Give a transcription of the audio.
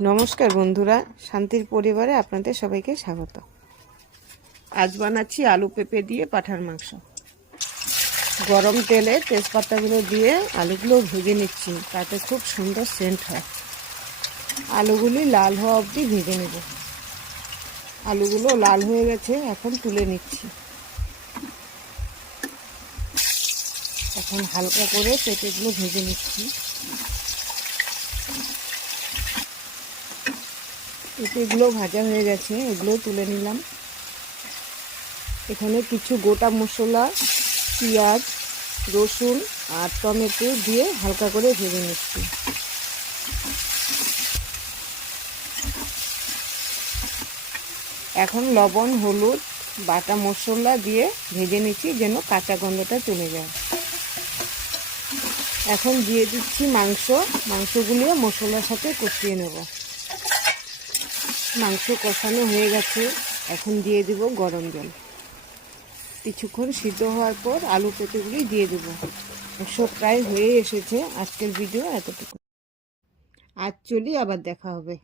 নমস্কার বন্ধুরা, শান্তির পরিবারে আপনাদের সবাইকে স্বাগত। আজ বানাচ্ছি আলু পেঁপে দিয়ে পাঁঠার মাংস। গরম তেলে তেজপাতাগুলো দিয়ে আলুগুলো ভেজে নিচ্ছি, তাতে খুব সুন্দর সেন্ট হয়। আলুগুলি লাল হওয়া অবধি ভেজে নেব। আলুগুলো লাল হয়ে গেছে, এখন তুলে নিচ্ছি। এখন হালকা করে পেঁপেগুলো ভেজে নিচ্ছি। পেঁপেগুলো ভাজা হয়ে গেছে, এগুলো তুলে নিলাম। এখানে কিছু গোটা মশলা, পেঁয়াজ, রসুন আর টমেটো দিয়ে হালকা করে ভেজে নিচ্ছি। এখন লবণ, হলুদ, বাটা মশলা দিয়ে ভেজে নিচ্ছি যেন কাঁচা গন্ধটা চলে যায়। এখন দিয়ে দিচ্ছি মাংসগুলিও মশলার সাথে কষিয়ে নেব। মাংস কষানো হয়ে গেছে, এখন দিয়ে দেব গরম জল। কিছুক্ষণ সিদ্ধ হওয়ার পর আলু পেঁপেগুলি দিয়ে দেবো। সব প্রায় হয়ে এসেছে। আজকের ভিডিও এতটুকু। আজ চলি, আবার দেখা হবে।